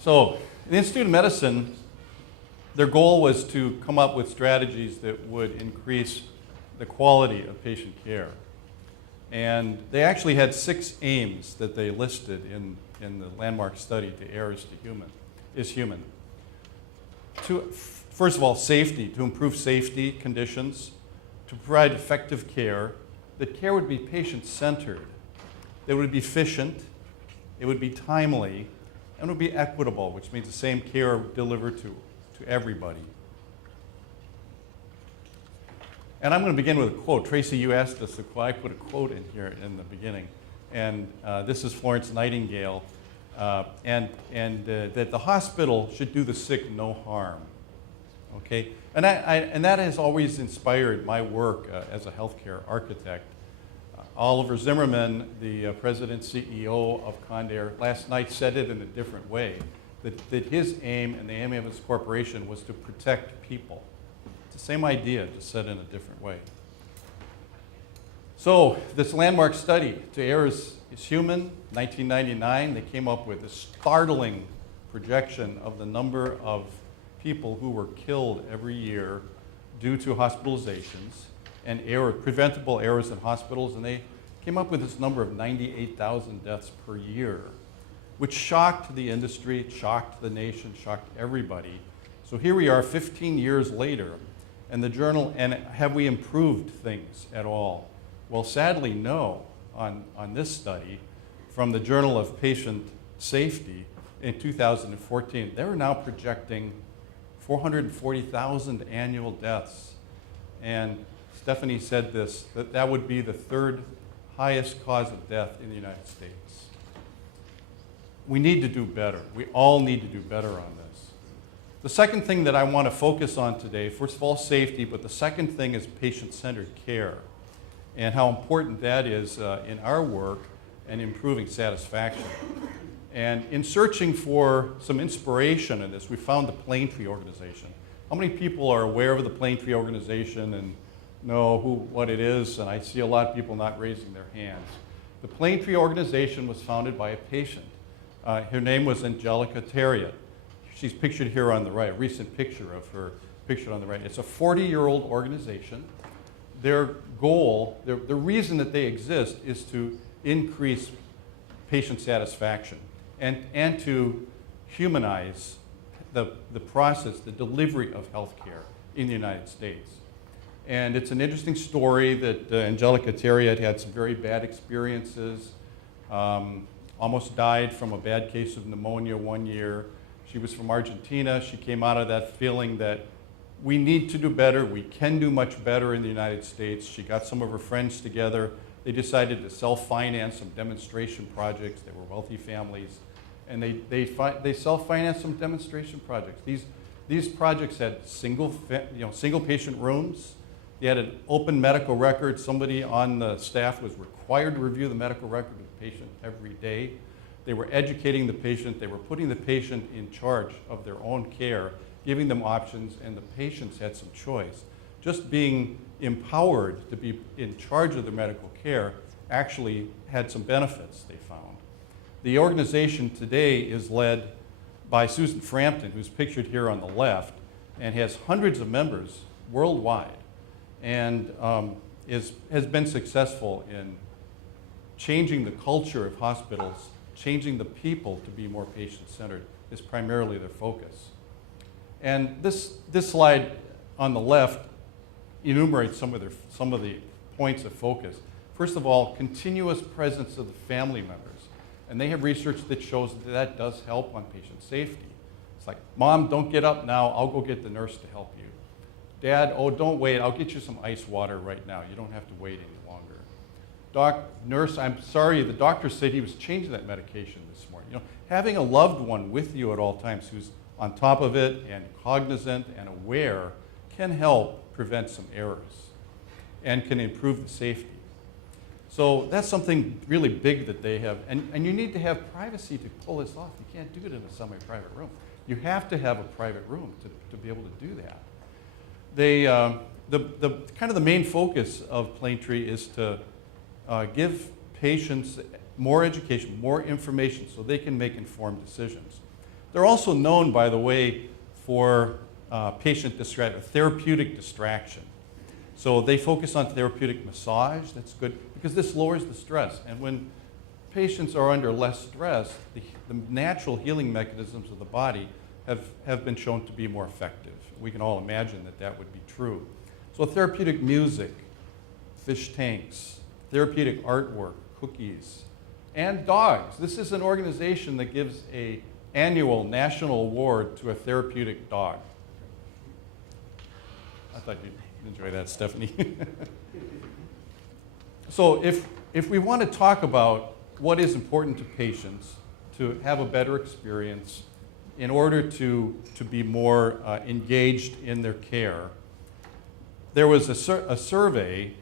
So, in the Institute of Medicine, their goal was to come up with strategies that would increase the quality of patient care. And they actually had 6 aims that they listed in the landmark study, To Err is Human. First of all, safety, to improve safety conditions, to provide effective care. That care would be patient-centered. It would be efficient, it would be timely, and it would be equitable, which means the same care delivered to everybody. And I'm going to begin with a quote. Tracy, you asked us, I put a quote in here in the beginning. And this is Florence Nightingale. That the hospital should do the sick no harm. Okay? And that has always inspired my work as a healthcare architect. Oliver Zimmerman, the president CEO of Condair, last night said it in a different way. That his aim and the aim of his corporation was to protect people. It's the same idea, just said in a different way. So this landmark study, To Err is Human, 1999, they came up with a startling projection of the number of people who were killed every year due to hospitalizations and preventable errors in hospitals, and they came up with this number of 98,000 deaths per year, which shocked the industry, shocked the nation, shocked everybody. So here we are 15 years later, and the journal, and have we improved things at all? Well, sadly, no, on this study from the Journal of Patient Safety in 2014. They're now projecting 440,000 annual deaths. And Stephanie said this, that would be the 3rd highest cause of death in the United States. We need to do better. We all need to do better on this. The second thing that I want to focus on today, first of all, safety, but the second thing is patient-centered care and how important that is in our work and improving satisfaction. And in searching for some inspiration in this, we found the Plaintree organization. How many people are aware of the Plaintree organization and know what it is? And I see a lot of people not raising their hands. The Plaintree organization was founded by a patient. Her name was Angelica Terriot. She's pictured here on the right, a recent picture of her pictured on the right. It's a 40-year-old organization. Their goal, the reason that they exist is to increase patient satisfaction and to humanize the process, the delivery of healthcare in the United States. And it's an interesting story that Angelica Terriot had some very bad experiences, almost died from a bad case of pneumonia one year. She was from Argentina. She came out of that feeling that we need to do better. We can do much better in the United States. She got some of her friends together. They decided to self-finance some demonstration projects. They were wealthy families. And they self-financed some demonstration projects. These projects had single patient rooms. They had an open medical record. Somebody on the staff was required to review the medical record of the patient every day. They were educating the patient. They were putting the patient in charge of their own care, giving them options, and the patients had some choice. Just being empowered to be in charge of their medical care actually had some benefits, they found. The organization today is led by Susan Frampton, who's pictured here on the left, and has hundreds of members worldwide, and has been successful in changing the culture of hospitals, changing the people to be more patient-centered is primarily their focus. And this slide on the left enumerates some of the points of focus. First of all, continuous presence of the family members. And they have research that shows that does help on patient safety. It's like, Mom, don't get up now. I'll go get the nurse to help you. Dad, oh, don't wait. I'll get you some ice water right now. You don't have to wait any longer. Nurse, I'm sorry. The doctor said he was changing that medication this morning. Having a loved one with you at all times who's on top of it and cognizant and aware can help prevent some errors and can improve the safety. So that's something really big that they have. And you need to have privacy to pull this off. You can't do it in a semi-private room. You have to have a private room to be able to do that. The main focus of Plaintree is to give patients more education, more information so they can make informed decisions. They're also known, by the way, for therapeutic distraction. So they focus on therapeutic massage. That's good because this lowers the stress. And when patients are under less stress, the natural healing mechanisms of the body have been shown to be more effective. We can all imagine that that would be true. So therapeutic music, fish tanks, therapeutic artwork, cookies, and dogs. This is an organization that gives an annual national award to a therapeutic dog. I thought you'd enjoy that, Stephanie. So if we want to talk about what is important to patients to have a better experience in order to be more engaged in their care, there was a survey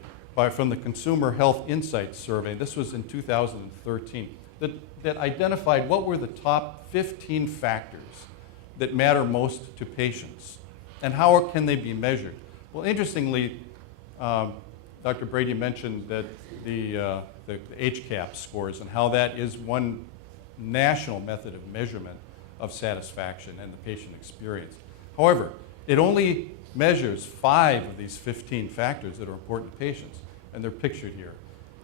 from the Consumer Health Insights Survey, this was in 2013, that identified what were the top 15 factors that matter most to patients and how can they be measured. Well, interestingly, Dr. Brady mentioned that the HCAP scores and how that is one national method of measurement of satisfaction and the patient experience. However, it only measures 5 of these 15 factors that are important to patients, and they're pictured here.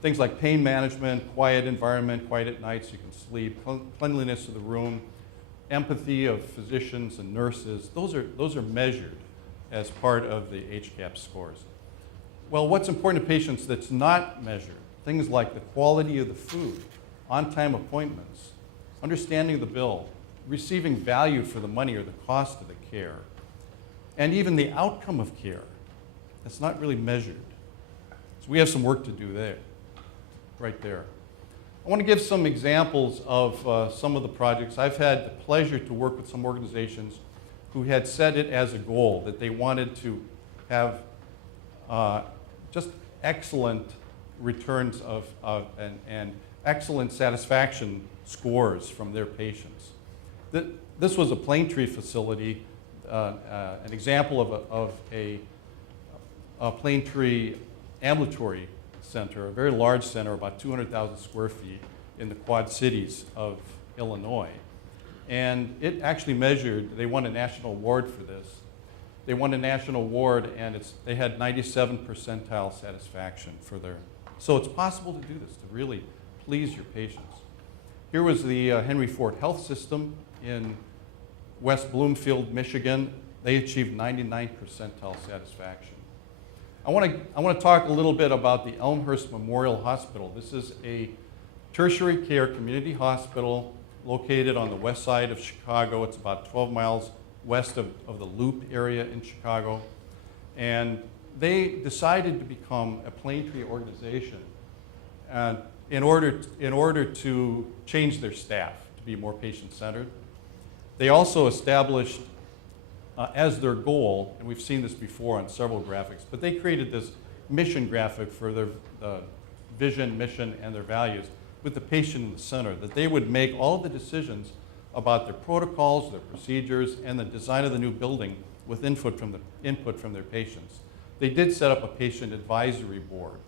Things like pain management, quiet environment, quiet at night so you can sleep, cleanliness of the room, empathy of physicians and nurses, those are measured as part of the HCAP scores. Well, what's important to patients that's not measured? Things like the quality of the food, on-time appointments, understanding the bill, receiving value for the money or the cost of the care, and even the outcome of care. That's not really measured. So we have some work to do there, right there. I want to give some examples of some of the projects. I've had the pleasure to work with some organizations who had set it as a goal that they wanted to have just excellent returns and excellent satisfaction scores from their patients. This was a Plaintree facility, an example of a Plaintree ambulatory center, a very large center, about 200,000 square feet in the Quad Cities of Illinois. And it actually measured, they won a national award for this. They won a national award and they had 97 percentile satisfaction for their, so it's possible to do this, to really please your patients. Here was the Henry Ford Health System in West Bloomfield, Michigan. They achieved 99 percentile satisfaction. I want to talk a little bit about the Elmhurst Memorial Hospital. This is a tertiary care community hospital located on the west side of Chicago. It's about 12 miles west of the Loop area in Chicago. And they decided to become a Plaintree organization in order to change their staff to be more patient-centered. They also established as their goal, and we've seen this before on several graphics, but they created this mission graphic for their vision, mission, and their values with the patient in the center, that they would make all the decisions about their protocols, their procedures, and the design of the new building with input from their patients. They did set up a patient advisory board,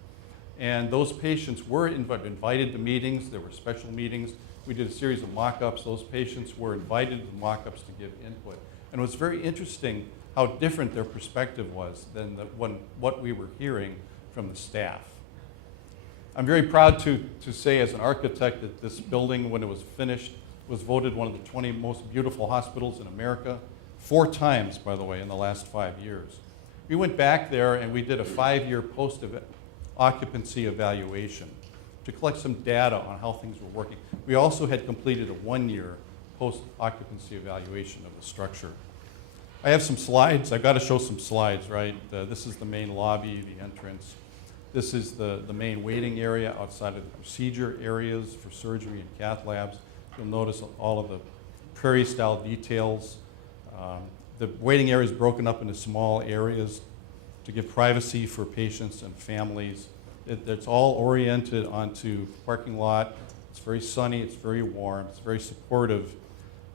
and those patients were invited to meetings. There were special meetings. We did a series of mock-ups. Those patients were invited to the mock-ups to give input. And it was very interesting how different their perspective was than what we were hearing from the staff. I'm very proud to say as an architect that this building, when it was finished, was voted one of the 20 most beautiful hospitals in America, 4 times, by the way, in the last 5 years. We went back there and we did a 5-year post-occupancy evaluation to collect some data on how things were working. We also had completed a 1-year post-occupancy evaluation of the structure. I have some slides. I've got to show some slides, right? This is the main lobby, the entrance. This is the main waiting area outside of the procedure areas for surgery and cath labs. You'll notice all of the prairie-style details. The waiting area is broken up into small areas to give privacy for patients and families. It's all oriented onto parking lot. It's very sunny, it's very warm, it's very supportive.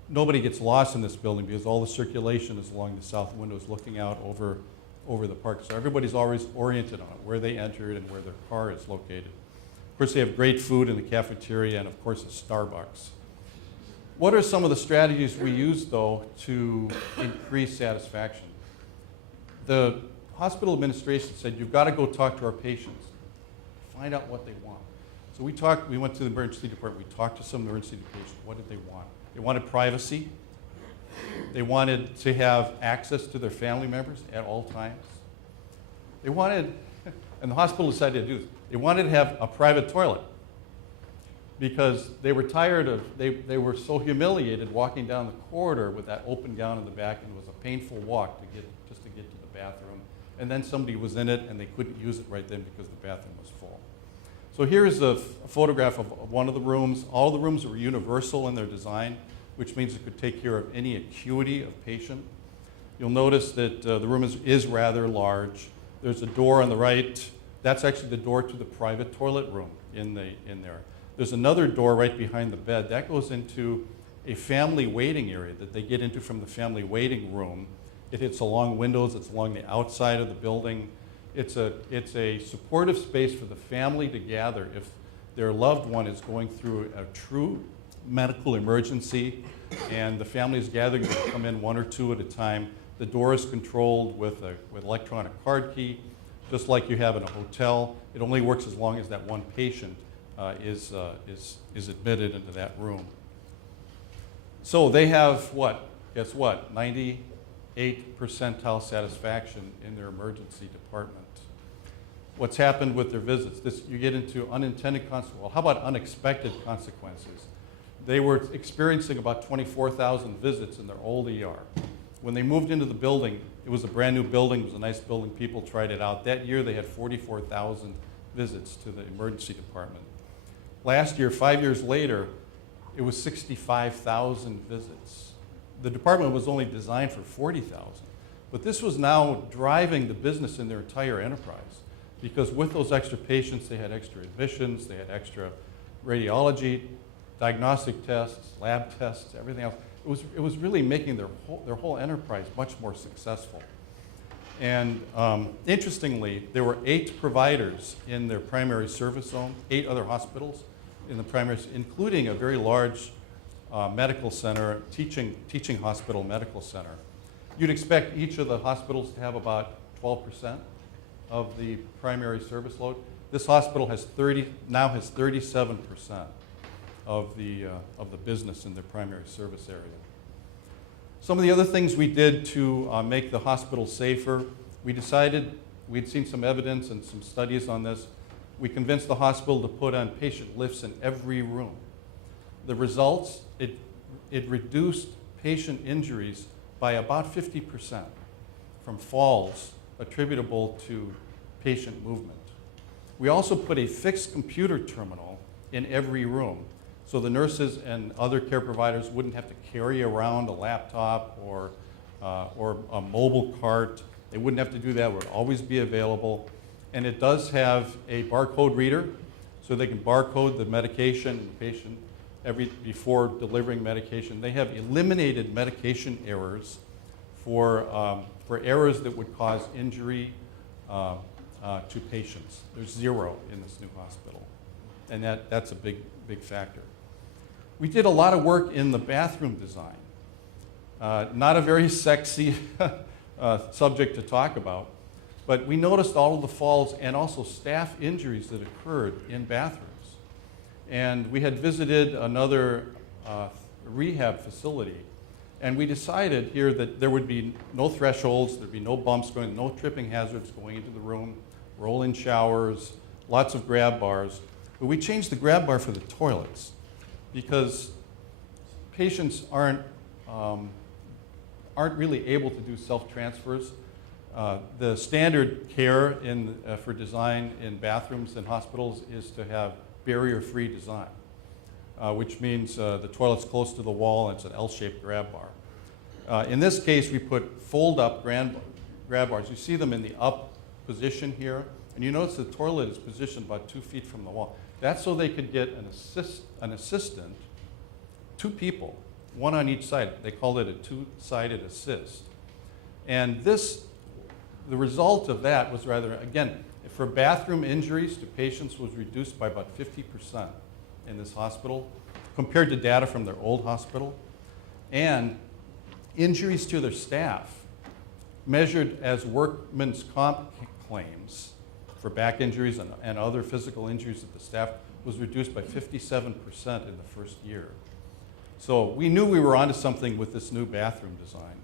Nobody gets lost in this building because all the circulation is along the south windows looking out over the park. So everybody's always oriented on it, where they entered and where their car is located. Of course, they have great food in the cafeteria and, of course, a Starbucks. What are some of the strategies we use, though, to increase satisfaction? The hospital administration said, you've got to go talk to our patients, find out what they want. So we went to the emergency department, we talked to some emergency patients. What did they want? They wanted privacy. They wanted to have access to their family members at all times. They wanted, and the hospital decided to do this, they wanted to have a private toilet because they were tired of, they were so humiliated walking down the corridor with that open gown in the back, and it was a painful walk to get to the bathroom. And then somebody was in it and they couldn't use it right then because the bathroom was full. So here's a photograph of one of the rooms. All the rooms were universal in their design, which means it could take care of any acuity of patient. You'll notice that the room is rather large. There's a door on the right. That's actually the door to the private toilet room in there. There's another door right behind the bed. That goes into a family waiting area that they get into from the family waiting room. It's along windows. It's along the outside of the building. It's a supportive space for the family to gather if their loved one is going through a true medical emergency and the family is gathering to come in one or two at a time. The door is controlled with electronic card key, just like you have in a hotel. It only works as long as that one patient is admitted into that room. So they have what? Guess what? 98th percentile satisfaction in their emergency department. What's happened with their visits? You get into unintended consequences. Well, how about unexpected consequences? They were experiencing about 24,000 visits in their old ER. When they moved into the building, it was a brand new building, it was a nice building, people tried it out. That year they had 44,000 visits to the emergency department. Last year, 5 years later, it was 65,000 visits. The department was only designed for 40,000, but this was now driving the business in their entire enterprise, because with those extra patients, they had extra admissions, they had extra radiology, diagnostic tests, lab tests, everything else. It was really making their whole enterprise much more successful. And interestingly, there were 8 providers in their primary service zone, 8 other hospitals in the primary, including a very large medical center, teaching hospital medical center. You'd expect each of the hospitals to have about 12% of the primary service load. This hospital now has 37% of the business in their primary service area. Some of the other things we did to make the hospital safer, we decided, we'd seen some evidence and some studies on this. We convinced the hospital to put on patient lifts in every room. The results, it reduced patient injuries by about 50% from falls attributable to patient movement. We also put a fixed computer terminal in every room, so the nurses and other care providers wouldn't have to carry around a laptop or a mobile cart. They wouldn't have to do that. It would always be available. And it does have a barcode reader, so they can barcode the medication in the patient before delivering medication. They have eliminated medication errors for errors that would cause injury to patients. There's 0 in this new hospital, and that's a big factor. We did a lot of work in the bathroom design. Not a very sexy subject to talk about, but we noticed all of the falls and also staff injuries that occurred in bathrooms. And we had visited another rehab facility, and we decided here that there would be no thresholds, there'd be no bumps no tripping hazards going into the room, roll-in showers, lots of grab bars. But we changed the grab bar for the toilets because patients aren't really able to do self-transfers. The standard care for design in bathrooms and hospitals is to have barrier-free design, which means the toilet's close to the wall and it's an L-shaped grab bar. In this case, we put fold-up grab bars. You see them in the up position here, and you notice the toilet is positioned about 2 feet from the wall. That's so they could get an assistant, 2 people, 1 on each side. They called it a 2-sided assist. And the result of that was again, for bathroom injuries to patients was reduced by about 50% in this hospital. compared to data from their old hospital, and injuries to their staff measured as workman's comp claims for back injuries and other physical injuries of the staff was reduced by 57% in the first year. So we knew we were onto something with this new bathroom design.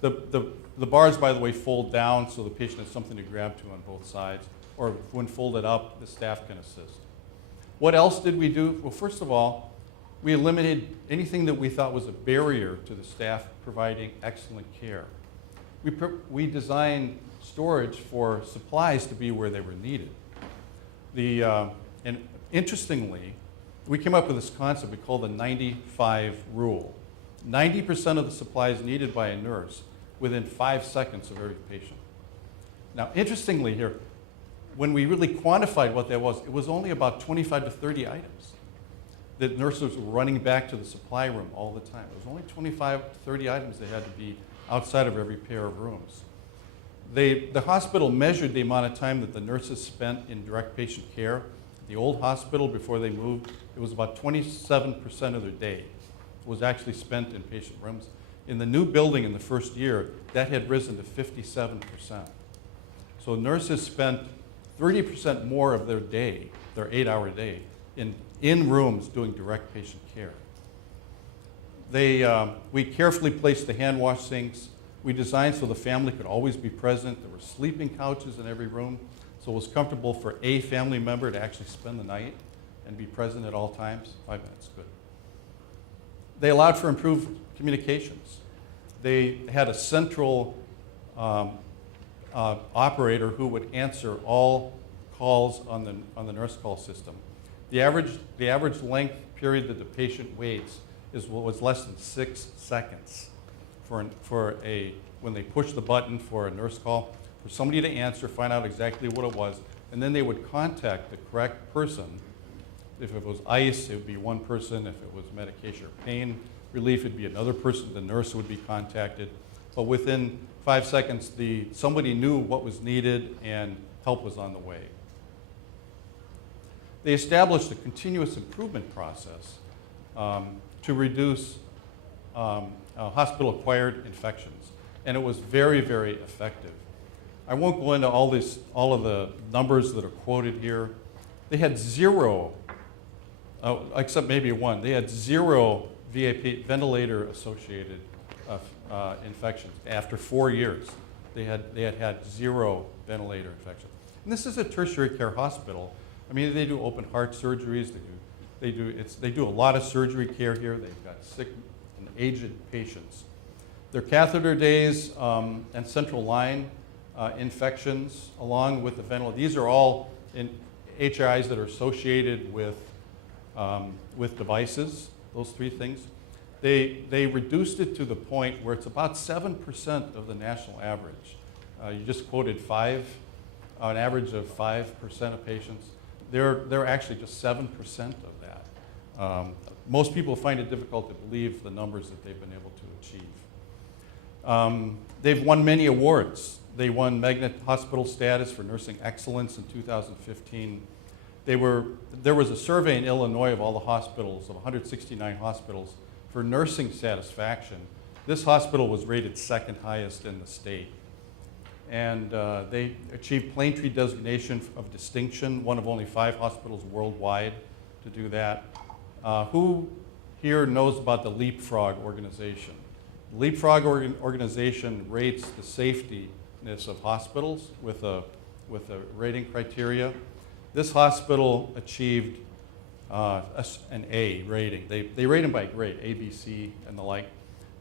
The bars, by the way, fold down so the patient has something to grab to on both sides, or when folded up, the staff can assist. What else did we do? Well, first of all, we eliminated anything that we thought was a barrier to the staff providing excellent care. We designed storage for supplies to be where they were needed. And interestingly, we came up with this concept we call the 95 rule. 90% of the supplies needed by a nurse within 5 seconds of every patient. Now, interestingly here, when we really quantified what that was, it was only about 25 to 30 items that nurses were running back to the supply room all the time. It was only 25 to 30 items that had to be outside of every pair of rooms. The hospital measured the amount of time that the nurses spent in direct patient care. The old hospital, before they moved, it was about 27% of their day was actually spent in patient rooms. In the new building in the first year, that had risen to 57%. So nurses spent 30% more of their day, their 8-hour day, in rooms doing direct patient care. We carefully placed the hand wash sinks. We designed so the family could always be present. There were sleeping couches in every room, so it was comfortable for a family member to actually spend the night and be present at all times. 5 minutes, good. They allowed for improved communications. They had a central operator who would answer all calls on the nurse call system. The average length period that the patient waits was less than 6 seconds when they push the button for a nurse call, for somebody to answer, find out exactly what it was, and then they would contact the correct person. If it was ice, it would be one person. If it was medication or pain relief, it'd be another person. The nurse would be contacted. But within 5 seconds, somebody knew what was needed and help was on the way. They established a continuous improvement process to reduce hospital-acquired infections, and it was very, very effective. I won't go into all of the numbers that are quoted here. They had zero, except maybe one, they had zero ventilator-associated infections. After 4 years, they had zero ventilator infections. And this is a tertiary care hospital. I mean, they do open heart surgeries. They do a lot of surgery care here. They've got sick and aged patients. Their catheter days and central line infections, along with the ventilator, these are all in HIs that are associated with devices. Those 3 things. They reduced it to the point where it's about 7% of the national average. You just quoted an average of 5% of patients. They're actually just 7% of that. Most people find it difficult to believe the numbers that they've been able to achieve. They've won many awards. They won Magnet Hospital status for nursing excellence in 2015. There was a survey in Illinois of all the hospitals, of 169 hospitals, for nursing satisfaction. This hospital was rated 2nd highest in the state. And they achieved Plaintree designation of distinction, one of only 5 hospitals worldwide to do that. Who here knows about the Leapfrog organization? The Leapfrog organization rates the safetyness of hospitals with a rating criteria. This hospital achieved an A rating. They rate them by grade, A, B, C, and the like.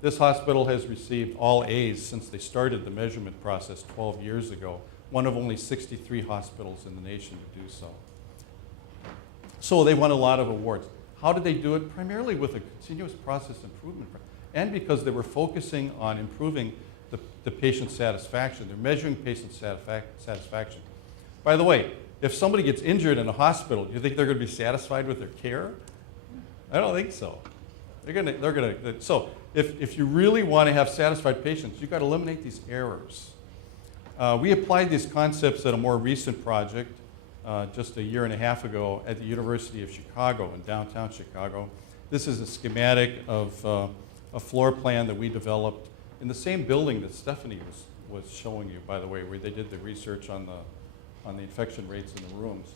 This hospital has received all A's since they started the measurement process 12 years ago, one of only 63 hospitals in the nation to do so. So they won a lot of awards. How did they do it? Primarily with a continuous process improvement, and because they were focusing on improving the patient satisfaction. They're measuring patient satisfaction. By the way, if somebody gets injured in a hospital, do you think they're going to be satisfied with their care? I don't think so. So if you really want to have satisfied patients, you've got to eliminate these errors. We applied these concepts at a more recent project just a year and a half ago at the University of Chicago in downtown Chicago. This is a schematic of a floor plan that we developed in the same building that Stephanie was showing you, by the way, where they did the research on the infection rates in the rooms.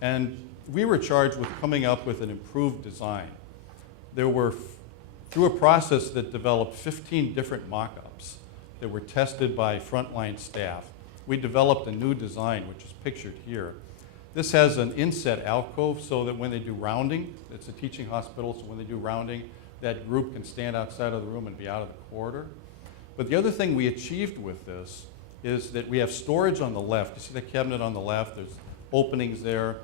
And we were charged with coming up with an improved design. There were, through a process that developed 15 different mock-ups that were tested by frontline staff, we developed a new design, which is pictured here. This has an inset alcove so that when they do rounding, it's a teaching hospital, so when they do rounding, that group can stand outside of the room and be out of the corridor. But the other thing we achieved with this is that we have storage on the left. You see the cabinet on the left? There's openings there.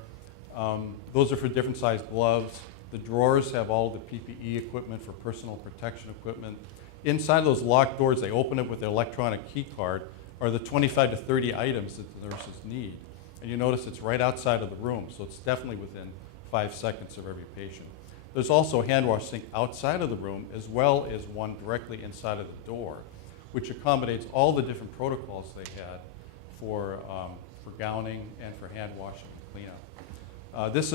Those are for different sized gloves. The drawers have all the PPE equipment for personal protection equipment. Inside those locked doors, they open it with an electronic key card, are the 25 to 30 items that the nurses need. And you notice it's right outside of the room, so it's definitely within 5 seconds of every patient. There's also a hand wash sink outside of the room, as well as one directly inside of the door, which accommodates all the different protocols they had for gowning and for hand washing and cleanup. This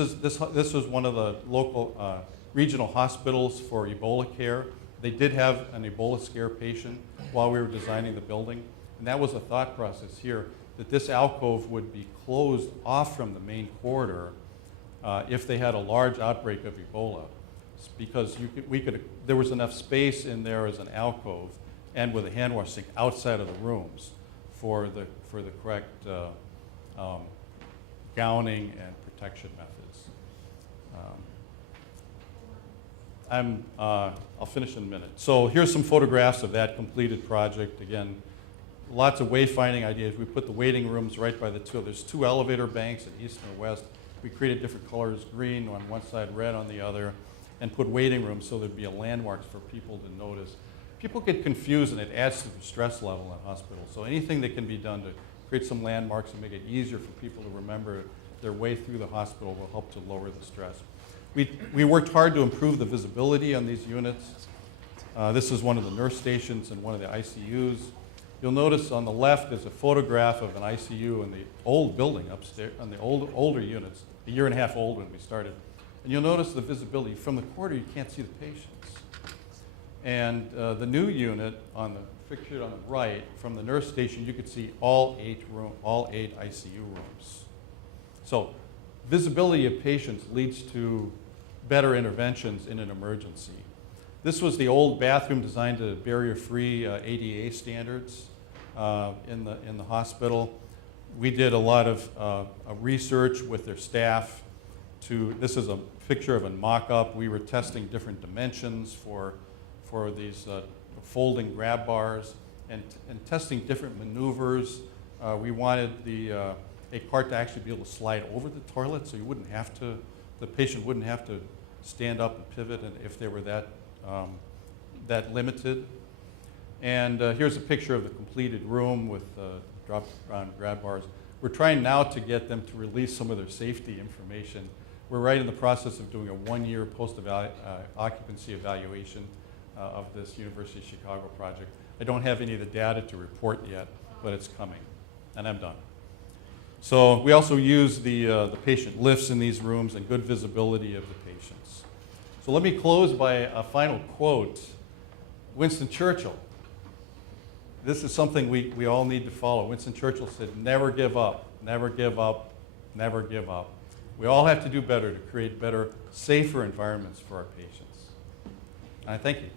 was one of the local regional hospitals for Ebola care. They did have an Ebola scare patient while we were designing the building, and that was a thought process here, that this alcove would be closed off from the main corridor if they had a large outbreak of Ebola, because there was enough space in there as an alcove and with a hand wash sink outside of the rooms for the correct gowning and protection methods. I'll finish in a minute. So here's some photographs of that completed project. Again, lots of wayfinding ideas. We put the waiting rooms right by the two. There's 2 elevator banks at east and west. We created different colors, green on one side, red on the other, and put waiting rooms so there'd be a landmarks for people to notice. People get confused and it adds to the stress level in hospitals. So anything that can be done to create some landmarks and make it easier for people to remember their way through the hospital will help to lower the stress. We worked hard to improve the visibility on these units. This is one of the nurse stations and one of the ICUs. You'll notice on the left is a photograph of an ICU in the old building upstairs, on the older units, a year and a half old when we started. And you'll notice the visibility. From the corridor, you can't see the patients. And the new unit on the picture on the right, from the nurse station, you could see all 8 ICU rooms. So visibility of patients leads to better interventions in an emergency. This was the old bathroom designed to barrier-free ADA standards in the hospital. We did a lot of research with their staff. This is a picture of a mock-up. We were testing different dimensions for these folding grab bars and testing different maneuvers. We wanted a cart to actually be able to slide over the toilet, so the patient wouldn't have to stand up and pivot if they were that limited. And here's a picture of the completed room with drop-around grab bars. We're trying now to get them to release some of their safety information. We're right in the process of doing a 1-year post-occupancy evaluation of this University of Chicago project. I don't have any of the data to report yet, but it's coming, and I'm done. So we also use the patient lifts in these rooms and good visibility of the patients. So let me close by a final quote. Winston Churchill. This is something we all need to follow. Winston Churchill said, never give up, never give up, never give up. We all have to do better to create better, safer environments for our patients. And I thank you.